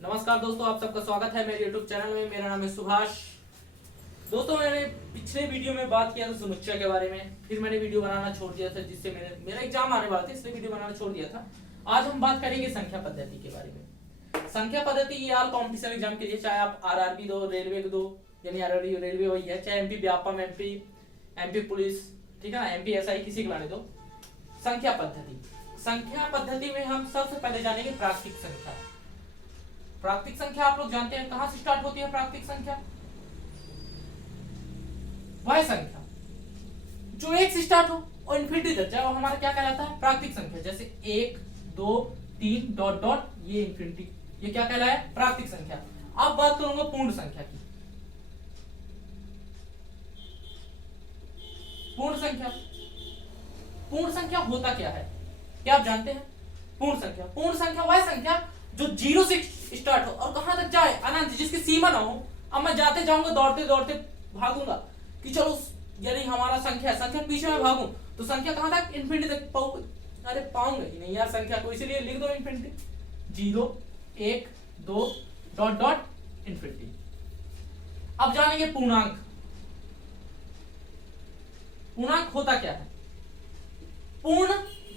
नमस्कार दोस्तों, आप सबका स्वागत है मेरे YouTube चैनल में। मेरा नाम है सुभाष। दोस्तों, मैंने पिछले वीडियो में बात किया था समुच्चय के बारे में, फिर मैंने वीडियो बनाना छोड़ दिया था जिससे मेरा एग्जाम आने वाला था, इसलिए वीडियो बनाना छोड़ दिया था। आज हम बात करेंगे संख्या पद्धति के बारे में। संख्या पद्धति ये ऑल कॉम्पिटिशन एग्जाम के लिए, चाहे आप आरआरबी दो, रेलवे को दो, यानी आरआरबी रेलवे वही है, चाहे एमपी व्यापम, एमपी पुलिस, ठीक है ना, एमपी एसआई, किसी को लाने दो। संख्या पद्धति में हम सबसे पहले जानेंगे प्राकृतिक संख्या। प्राकृतिक संख्या आप लोग जानते हैं कहां से स्टार्ट होती है। प्राकृतिक संख्या वह संख्या जो एक से स्टार्ट हो और इन्फिनिटी तक जाए, वो हमारा क्या कहलाता है, प्राकृतिक संख्या। जैसे 1 2 3 डॉट डॉट, ये इन्फिनिटी, ये क्या कहलाया है, प्राकृतिक संख्या। अब बात करूंगा पूर्ण संख्या की। पूर्ण संख्या होता क्या है, क्या आप जानते हैं? पूर्ण संख्या वह संख्या जो 0 से स्टार्ट हो और कहां तक जाए, अनंत, जिसकी सीमा ना हो। अब मैं जाते जाऊंगा, दौड़ते दौड़ते भागूंगा कि चलो, यानी हमारा संख्या पीछे में भागूं तो संख्या कहां तक, इन्फिनिटी तक पाऊंगा ही नहीं यार संख्या को, इसलिए लिख दो इन्फिनिटी, 0 1 2 डॉट डॉट इन्फिनिटी। अब जानेंगे पूर्णांक। पूर्णांक होता क्या है? पूर्ण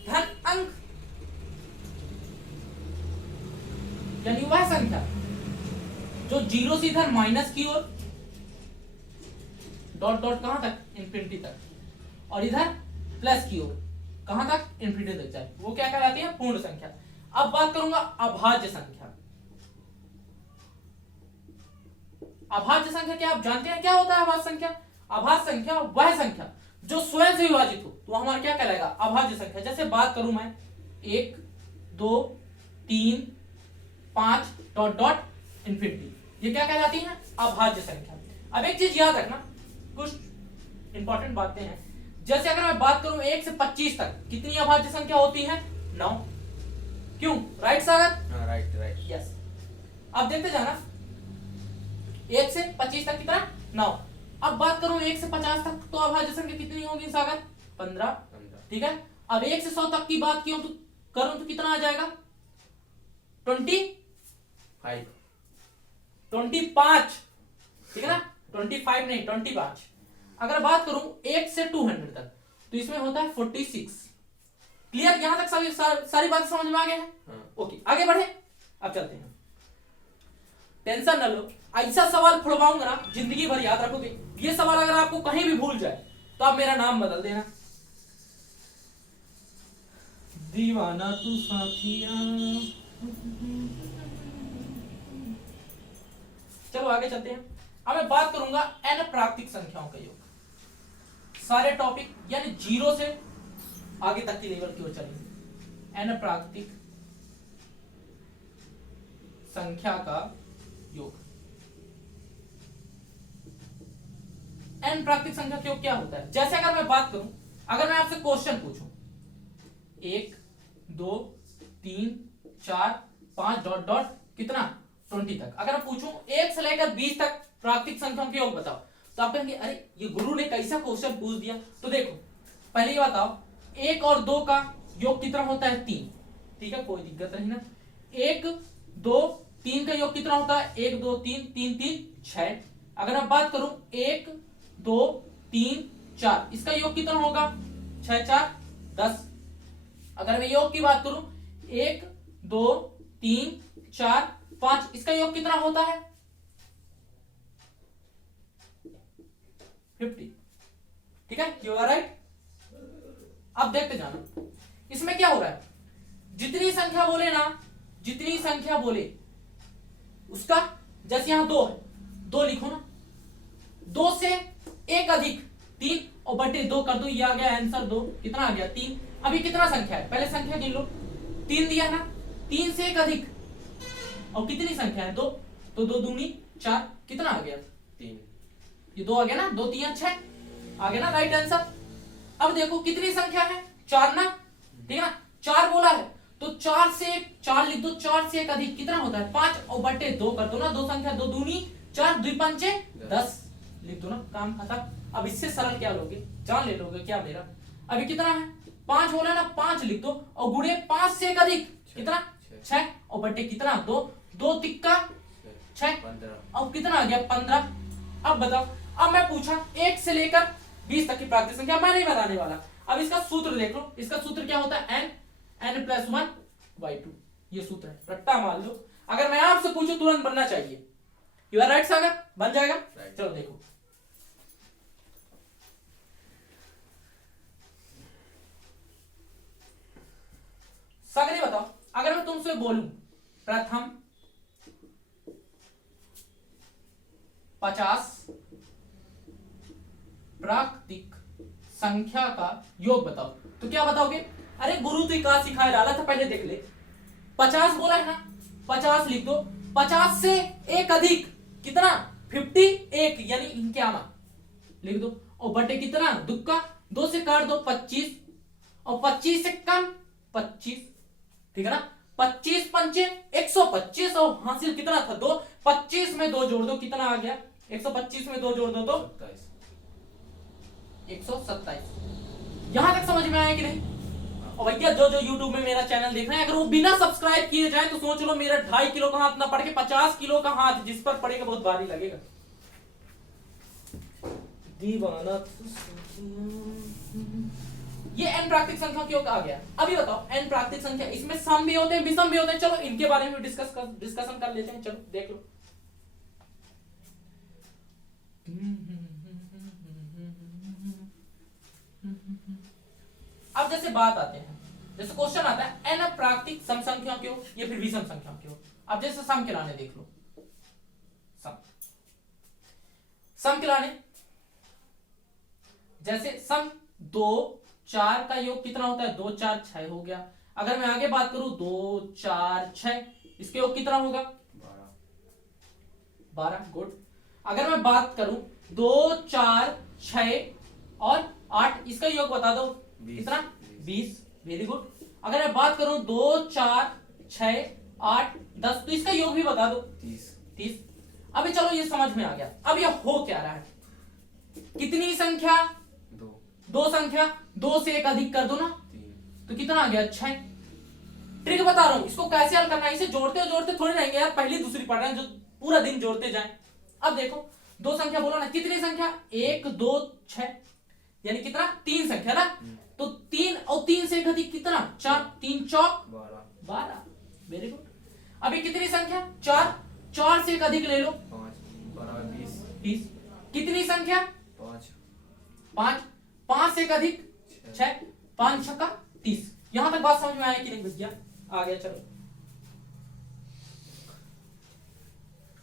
धन अंक, यानी वह संख्या जो 0 से इधर माइनस की ओर डॉट डॉट कहां तक, इन्फिनिटी तक, और इधर प्लस की ओर कहां तक, इन्फिनिटी तक जाए, वो क्या कहलाती है, पूर्ण संख्या। अब बात करूंगा अभाज्य संख्या। अभाज्य संख्या क्या आप जानते हैं, क्या होता है अभाज्य संख्या? अभाज्य संख्या वह संख्या जो स्वयं से विभाजित हो, तो हमारा क्या कहलाएगा, अभाज्य संख्या। जैसे बात करूं मैं 1 2 3 5 डॉट डॉट इन्फिनिटी, ये क्या कहलाती है, अभाज्य संख्या। अब एक चीज याद रखना, कुछ इंपॉर्टेंट बातें हैं। जैसे अगर मैं बात करूं 1 से 25 तक कितनी अभाज्य संख्या होती है, 9। क्यों, राइट सागर? राइट। यस। अब देखते जाना, 1 से 25 तक कितना, 9। अब बात करूं 1 से 50 तक, तो अभाज्य संख्या कितनी होगी सागर, 15। ठीक है। अब 1 से 100 तक की बात की तो करूं तो कितना आ जाएगा, 25। ठीक है ना, 25 नहीं, 25। अगर बात करूं 1 से 200 तक, तो इसमें होता है 46। क्लियर? यहां तक सारी बातें समझ में आ गए हैं? ओके, आगे बढ़े। अब चलते हैं, टेंशन न लो, ऐसा सवाल फुड़वाऊंगा ना, जिंदगी भर याद रखोगे। ये सवाल अगर आपको कहीं भी भूल जाए तो आप मेरा नाम बदल देना, दीवाना तू साथिया। चलो आगे चलते हैं। अब मैं बात करूंगा n प्राकृतिक संख्याओं का योग। सारे टॉपिक यानी 0 से आगे तक की लेवल की ओर चलेंगे। n प्राकृतिक संख्या का योग। n प्राकृतिक संख्या का योग क्या होता है? जैसे अगर मैं बात करूं, अगर मैं आपसे क्वेश्चन पूछूं 1 2 3 4 5 डॉट डॉट कितना, 20 तक, अगर मैं पूछूं 1 से लेकर 20 तक प्राकृतिक संख्याओं के योग बताओ, तो आप कहेंगे अरे ये गुरु ने कैसा क्वेश्चन पूछ दिया। तो देखो, पहले ये बताओ 1 और 2 का योग कितना होता है, 3। ठीक है, कोई दिक्कत नहीं ना। 1 2 3 का योग कितना होता है, 1 2 3 3 3 6। अगर मैं बात करूं 1 2 3 4, इसका योग कितना होगा, 6 4 10। अगर मैं योग की बात करूं 1 2 3 4 5, इसका योग कितना होता है, 50। ठीक है, यू आर राइट। अब देखते जाना, इसमें क्या हो रहा है, जितनी संख्या बोले उसका, जैसे यहां 2 है, 2 लिखो ना, 2 से एक अधिक 3 और बटे 2 कर दो, ये आ गया आंसर 2। कितना आ गया, 3। अभी कितना संख्या है, पहले संख्या गिन लो, 3 दिया ना, 3 से एक अधिक और कितनी संख्या है, 2, तो 2 दूनी 4, कितना आ गया, 3। ये 2 आ गया ना, 2 3 6 आ गया ना, राइट आंसर। अब देखो कितनी संख्या है, 4 ना, ठीक है ना, 4 बोला है तो 4 से 4 लिख दो, 4 से एक अधिक कितना होता है, 5 और बटे 2 कर दो ना, 2 संख्या 2 दूनी 4, 2 पंचे 10, लिख दो ना, काम खत्म। अब इससे सरल क्या लोगे, जान ले लोगे क्या मेरा। अभी कितना है, 5 बोला ना, 5 लिख दो और गुणे 5 से एक अधिक कितना, 6 और बटे कितना, 2, दो तिक्का 6, 15। अब कितना आ गया 15। अब बताओ, अब मैं पूछा 1 से लेकर 20 तक की प्राकृतिक संख्या, मैं नहीं बताने वाला। अब इसका सूत्र देख लो, इसका सूत्र क्या होता है, n+1/2, ये सूत्र है, रट्टा मान लो। अगर मैं आपसे पूछूं तुरंत बनना चाहिए। यू आर राइट सागर, बन जाएगा। चलो देखो, सागर ये बताओ, अगर मैं तुमसे बोलूं प्रथम 50 प्राकृतिक संख्या का योग बताओ, तो क्या बताओगे? अरे गुरु तो का सिखाए डाला था, पहले देख ले। 50 बोला है ना, 50 लिख दो। 50 से एक अधिक कितना, 51, यानी इक्यावन लिख दो। और बटे कितना, दुक्का 2 से काट दो 25, और 25 से कम 25, ठीक है ना। 25 पंचे 125, और हासिल कितना था 2। 25 में 2 जोड़ दो, कितना आ गया, 125 में 2 जोड़ दो तो 127। यहां तक समझ में आया कि नहीं? और भैया जो जो YouTube में मेरा चैनल देख रहे हैं, अगर वो बिना सब्सक्राइब किए जाए तो सोच लो मेरा 2.5 किलो का हाथ ना पड़ के 50 किलो का हाथ जिस पर पड़ेगा बहुत भारी लगेगा। दीवाना ये n प्राकृतिक संख्या क्यों आ गया? अभी बताओ, n प्राकृतिक संख्या, इसमें सम भी होते हैं विषम भी होते हैं। चलो इनके बारे में डिस्कशन कर लेते हैं। चलो देख लो, अब जैसे बात आते हैं, जैसे क्वेश्चन आता है n प्राकृतिक सम संख्या क्यों, ये फिर विषम संख्या क्यों। अब जैसे सम के लाने देख लो, सम के लाने, जैसे सम 2 4 का योग कितना होता है, 2 4 6 हो गया। अगर मैं आगे बात करूं 2 4 6, इसके योग कितना होगा, 12। गुड। अगर मैं बात करूं 2 4 6 और 8, इसका योग बता दो, कितना, 20। Very good. अगर मैं बात करूं 2 4 6 8 10, तो इसका योग भी बता दो, 30। अभी चलो ये समझ में आ गया। अब ये हो क्या रहा है, कितनी संख्या, 2 संख्या, 2 से एक अधिक कर दो ना, तो कितना आ गया, 6। ट्रिक बता रहा हूं, इसको कैसे हल करना है। इसे जोड़ते जोड़ते थोड़ी रहेंगे यार, पहली दूसरी पढ़ रहे हैं जो पूरा दिन जोड़ते जाएं। अब देखो 2 संख्या बोला ना, कितनी संख्या, 1 2 6, यानी कितना, 3 संख्या ना। तो 3 और 3 से एक अधिक कितना, 4, 3 चौक 12। Very good. अभी कितनी संख्या, 4, 4 से एक अधिक ले लो, 20। कितनी संख्या, 5, 5 से एक अधिक 6, 5 6 30। यहां तक बात समझ में आई कि नहीं भैया? आ गया। चलो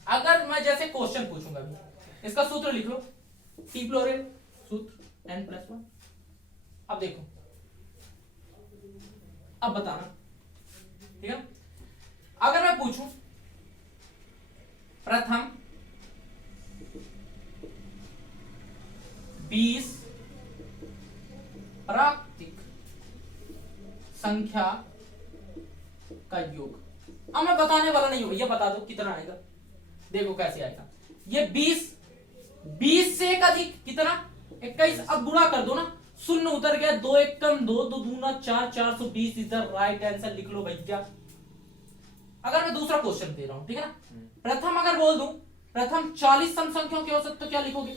अगर मैं जैसे क्वेश्चन पूछूंगा भी, इसका सूत्र लिख लो, टी फ्लोरेल सूत्र n+1। अब देखो, अब बताना, ठीक है। अगर मैं पूछूं प्रथम 20 प्राकृतिक संख्या का योग, अब मैं बताने वाला नहीं हूं, ये बता दो कितना आएगा। देखो कैसे आएगा, ये 20 से एक अधिक कितना, 21। अब गुणा कर दो ना, शून्य उतर गया, 2 1 कम 2, 2 दूना 4, 420 इज द राइट आंसर। लिख लो भैया। अगर मैं दूसरा क्वेश्चन दे रहा हूं, ठीक है ना, प्रथम अगर बोल दूं प्रथम 40 सम संख्याओं के औसत, तो क्या लिखोगे,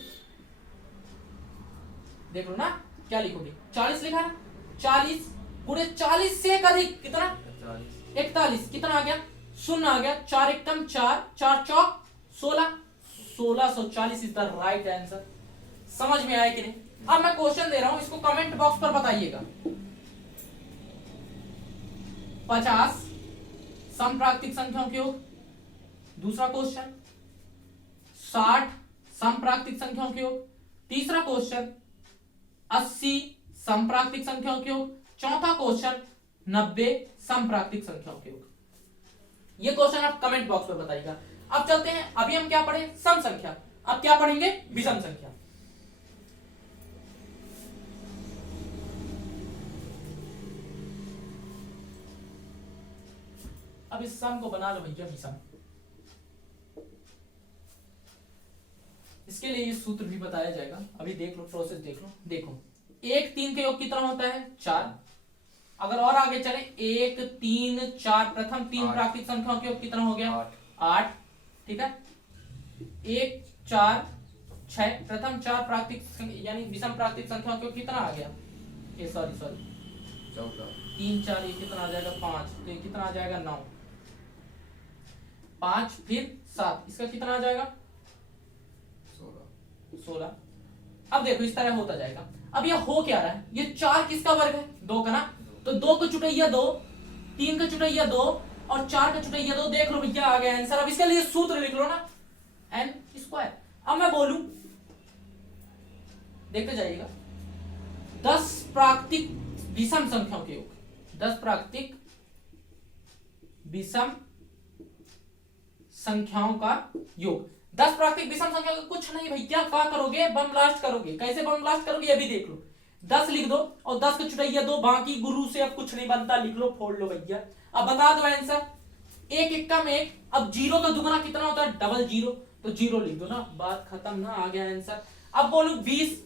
देख लो ना, क्या लिखोगे, 40 लिखा ना, 40 पूरे 40 से एक अधिक कितना, 41। कितना आ गया, शून्य आ गया, 4 1 कम 4, 4 चौक 16, 1640 इज द राइट आंसर। समझ में आया कि नहीं? अब मैं क्वेश्चन दे रहा हूं, इसको कमेंट बॉक्स पर बताइएगा। 50 सम प्राकृतिक संख्याओं के योग। दूसरा क्वेश्चन 60 सम प्राकृतिक संख्याओं के योग। तीसरा क्वेश्चन 80 सम प्राकृतिक संख्याओं के योग। चौथा क्वेश्चन 90 सम प्राकृतिक संख्याओं के योग। ये क्वेश्चन आप कमेंट बॉक्स पर बताइएगा। अब चलते हैं, अभी हम क्या पढ़े, सम संख्या। अब क्या पढ़ेंगे, विषम संख्या। अब इस सम को बना लो भैया, विषम। इसके लिए ये सूत्र भी बताया जाएगा, अभी देख लो, प्रोसेस देख लो। देखो 1 3 के योग कितना होता है, 4। अगर और आगे चले 1 3 4, प्रथम 3 प्राकृतिक संख्याओं के योग कितना हो गया, 8, ठीक है, 1 4 6, प्रथम 4 प्राकृतिक यानी विषम प्राकृतिक संख्याओं को कितना आ गया, ये सॉरी 14, 3 4 ये कितना आ जाएगा 5, तो ये कितना आ जाएगा 9, 5 फिर 7, इसका कितना आ जाएगा 16। अब देखो इस तरह होता जाएगा। अब ये हो क्या रहा है, ये 4 किसका वर्ग है, 2 का ना, तो 2 को चुटैया 2, 3 का चुटैया 2 और 4 का चुटैया 2, देख लो भैया आ गया आंसर। अब इसके लिए सूत्र लिख लो ना, n स्क्वायर। अब मैं बोलूं, देखते जाइएगा, 10 प्राकृतिक विषम संख्याओं के योग, 10 प्राकृतिक विषम संख्याओं का योग। 10 प्राकृतिक विषम संख्या का कुछ नहीं भैया, क्या करोगे, बम ब्लास्ट करोगे। कैसे बम ब्लास्ट करोगे ये भी देख लो, 10 लिख दो और 10 का चुटैया 2, बाकी गुरु से अब कुछ नहीं बनता, लिख लो, फोड़ लो भैया। अब बता दो आंसर, 1 1 में 1, अब 0 का दुगना कितना होता है, डबल 0, तो 0 लिख दो ना, बात खत्म ना, आ गया आंसर। अब बोलूं 20,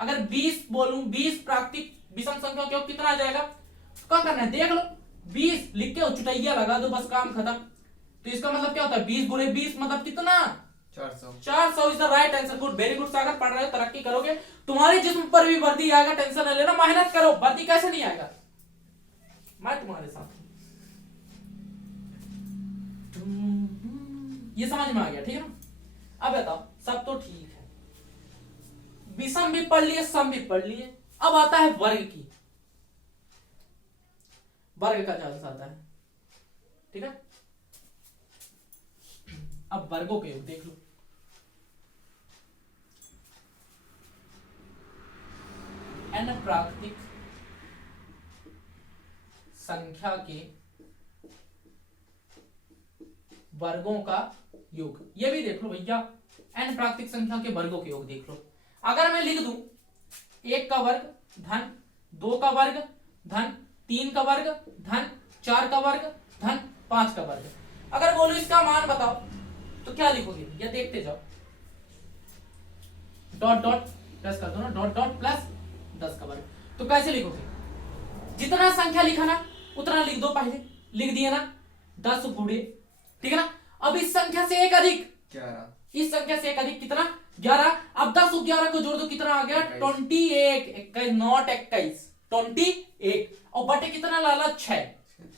अगर 20 बोलूं, 20 प्राकृतिक विषम संख्या के कितना आ जाएगा, क्या करना है देख लो, 20 लिख के चुटैया लगा दो, बस काम खत्म। तो इसका मतलब क्या होता है, 20 गुणे 20 मतलब कितना, 400 is the right answer. Good, very good Sagar, पढ़ रहे हो, तरक्की करोगे, तुम्हारे जिस्म पर भी वर्दी आएगा, टेंशन न लेना, मेहनत करो, वर्दी कैसे नहीं आएगा, मैं तुम्हारे साथ। ये समझ में आ गया, ठीक है ना। अब बताओ, सब तो ठीक है, विषम भी पढ़ लिए, सम भी पढ़ लिए, अब आता है वर्ग की, वर्ग का चांस आता है, ठीक है। अब वर्गों के योग देख लो, n प्राकृतिक संख्या के वर्गों का योग, ये भी देख लो भैया, n प्राकृतिक संख्या के वर्गों के योग देख लो। अगर मैं लिख दूं 1 का वर्ग धन 2 का वर्ग धन 3 का वर्ग धन 4 का वर्ग धन 5 का वर्ग, अगर बोलो इसका मान बताओ, तो क्या लिखोगे, या देखते जाओ, डॉट डॉट प्लस कर दो ना, डॉट डॉट प्लस 10 का वर्ग। तो कैसे लिखोगे, जितना संख्या लिखा ना उतना लिख दो, पहले लिख दिया ना, 10 गुणे, ठीक है ना। अब इस संख्या से एक अधिक 11, इस संख्या से एक अधिक कितना, 11। अब 10 और 11 को जोड़ दो, कितना आ गया, 21, 21 नॉट 21, 28, और बटे कितना लाला 6।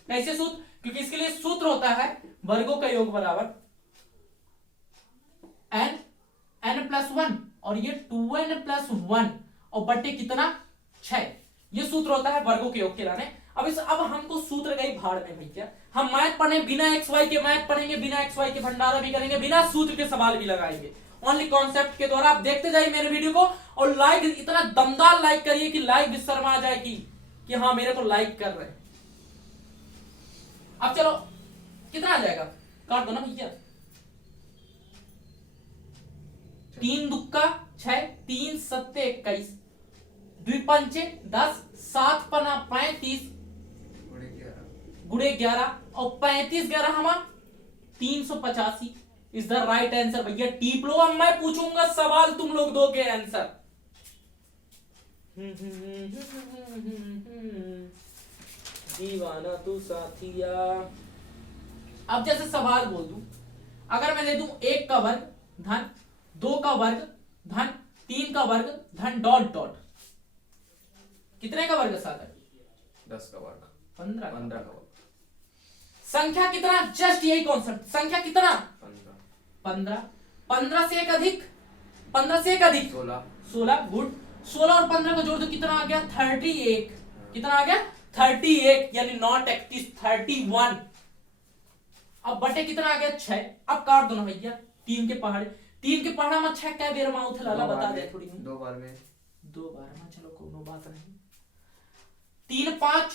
कैसे सूत्र, क्योंकि इसके लिए सूत्र होता है वर्गों का योग बराबर n प्लस 1 और ये 2n प्लस 1 और बटे कितना 6, ये सूत्र होता है वर्गों के योग के लाने। अब हमको सूत्र गई भाड़ में भैया, हम मैथ पढ़े बिना xy के, मैथ पढ़ेंगे बिना xy के, भंडारा भी करेंगे, बिना सूत्र के सवाल भी लगाएंगे, ओनली कॉन्सेप्ट के द्वारा। आप देखते जाइए मेरे वीडियो को, और लाइक इतना दमदार लाइक करिए कि लाइक भी शर्मा आ जाएगी कि हाँ मेरे को लाइक कर रहे हैं। अब चलो कितना आ जाएगा, काट दो ना भैया, 3 दुक्का 6, 3 सत्ते 21, 2 पंचे 10, 7 पना 35 गुणे 11 और 35 11 हमारा 385 इज द राइट आंसर भैया, टीप लो। अब मैं पूछूंगा सवाल, तुम लोग दोगे आंसर। दीवाना तू साथिया। अब जैसे सवाल बोल दूं, अगर मैं दे दूं 1 का वर्ग धन 2 का वर्ग धन 3 का वर्ग धन डॉट डॉट, कितने का वर्ग सागर, 10 का वर्ग, 15 का वर्ग, संख्या कितना, जस्ट यही कॉन्सेप्ट, संख्या कितना 15, 15 से एक अधिक, 15 से एक अधिक 16, गुड, 16 और 15 को जोड़ दो, कितना आ गया 38, कितना आ गया 38, यानी नॉट 31, 31। अब बटे कितना आ गया 6, अब काट दो ना भैया, 3 के पहाड़ में 6 क्या बेर माउथ लाला बता दे थोड़ी, 2 बार में, चलो कोनो बात नहीं, 3 5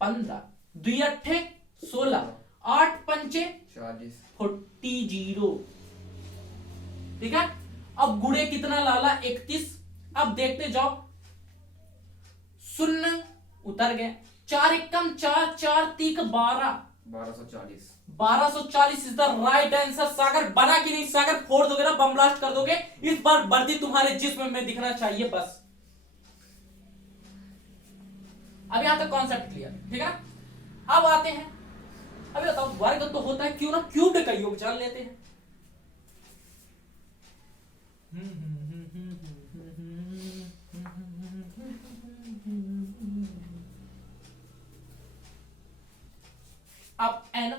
15, 2 8 16, 8 पंचे 40, ठीक है। अब गुणे कितना लाला 31, अब देखते जाओ, शून्य उतर गए, 4 एकम 4, 4 तीक 12, 1240 इज द राइट आंसर। सागर बना कि नहीं, सागर फोड़ दोगे ना, बम ब्लास्ट कर दोगे, इस बार वर्दी तुम्हारे जिस्म में दिखना चाहिए बस। अब यहां तक कॉन्सेप्ट क्लियर, ठीक है। अब आते हैं अभी बताओ वर्ग तो होता है, क्यों ना क्यूब्ड का योग जान लेते हैं। अब n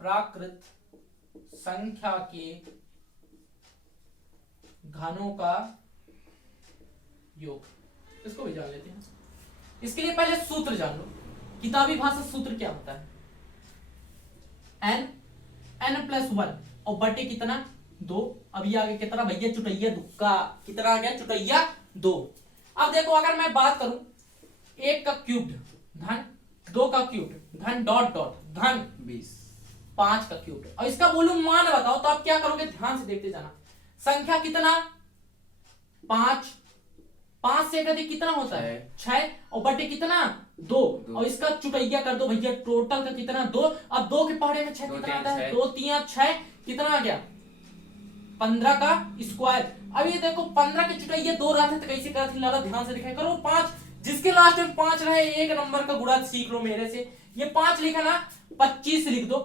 प्राकृत संख्या के घनों का योग, इसको भी जान लेते हैं। इसके लिए पहले सूत्र जान लो, किताबी भाषा सूत्र क्या होता है। n प्लस 1 और बटे कितना 2। अभी आगे कितना भैया चुटैया दुक्का, कितना आ गया चुटैया 2। अब देखो अगर मैं बात करूं 1 का क्यूब्ड धन 2 का क्यूब्ड धन डॉट डॉट धन 20 5 का क्यूब्ड, और इसका वॉल्यूम मान बताओ तो आप क्या करोगे, ध्यान से देखते जाना। संख्या कितना 5, 5 से अधिक कितना होता है 6 और बटे कितना 2 और इसका चुटैया कर दो भैया, टोटल का कितना 2। अब 2 के पहाड़े में 6 कितना आता है 2 3 6 कितना आ गया 15 का स्क्वायर। अब ये देखो 15 के चुटैया 2 रहते तो कैसे करते लाला, ध्यान से दिखाई करो। 5 जिसके लास्ट में 5 रहे एक नंबर का गुणा सीख लो मेरे से। ये 5 लिखा ना 25 लिख दो,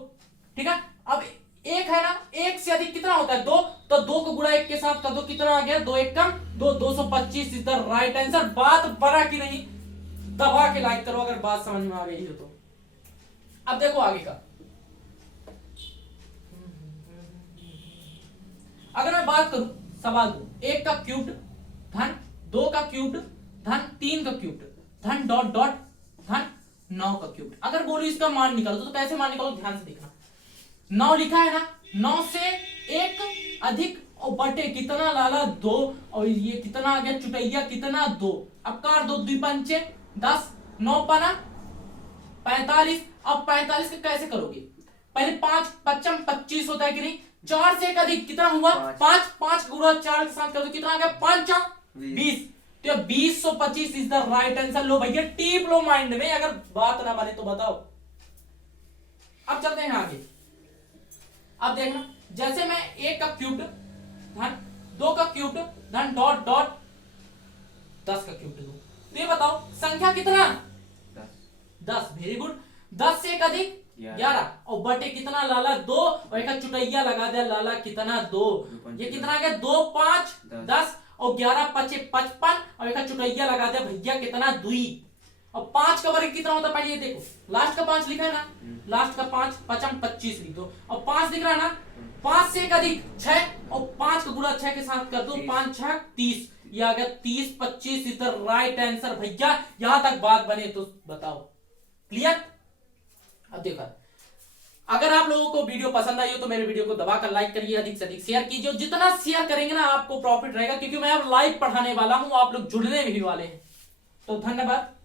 ठीक है। अब एक है ना, एक से अधिक कितना होता है 2, तो 2 को गुणा 1 के साथ कर दो, कितना आ गया 2 1 कम 2, 225 इज द राइट आंसर। बात बड़ा की नहीं, दबा के लाइक करो अगर बात समझ में आ गई हो तो। अब देखो आगे का, अगर मैं बात करूं सवाल 2, 1 का क्यूब्ड धन 2 का क्यूब्ड धन 3 का क्यूब्ड धन डॉट डॉट धन 9 का क्यूब्ड। अगर बोलो इसका मान निकालो तो कैसे मान निकालो, ध्यान से देखना। 9 लिखा है ना, 9 से 1 अधिक और बटे कितना लाला 2 और ये कितना आ गया चुटैया कितना 2। अब कार 2 2 पंचे 10 9 पाना 45। अब 45 का कैसे करोगे, पहले 5 पच्चम 25 होता है कि नहीं, 4 से 1 अधिक कितना हुआ 5, 5 गुणा 4 के साथ कर दो कितना आ गया 5 20। तो 2025 इज द राइट आंसर। लो भैया टीप लो माइंड में, अगर बात ना बने तो बताओ। अब चलते हैं आगे। अब देखना, जैसे मैं 1 का क्यूब्ड धन 2 का क्यूब्ड धन डॉट डॉट 10 का क्यूब्ड दूं, तो ये बताओ संख्या कितना 10। Very good. 10 से 1 अधिक 11 और बटे कितना लाला 2 और एक चुटैया लगा दिया लाला कितना 2। ये कितना आ गया 2 5 10 और 11 5 55 और एक चुटैया लगा दिया भैया कितना 2। और 5 का वर्ग कितना होता है पहले ये देखो, लास्ट का 5 लिखा है ना, लास्ट का 5 पचम 25 लिख दो और 5 दिख रहा है ना, 5 से 1 अधिक 6 और 5 का गुणा 6 के साथ कर दो 5 6 30। ये आ गया 30 25 इज द राइट आंसर। भैया यहां तक बात बने तो बताओ, क्लियर। अब देखो, अगर आप लोगों को वीडियो पसंद आई हो तो मेरे वीडियो को दबाकर लाइक करिए, अधिक से अधिक शेयर कीजिए। जितना शेयर करेंगे ना आपको प्रॉफिट रहेगा, क्योंकि मैं अब लाइव पढ़ाने वाला हूं, आप लोग जुड़ने भी वाले हैं। तो धन्यवाद।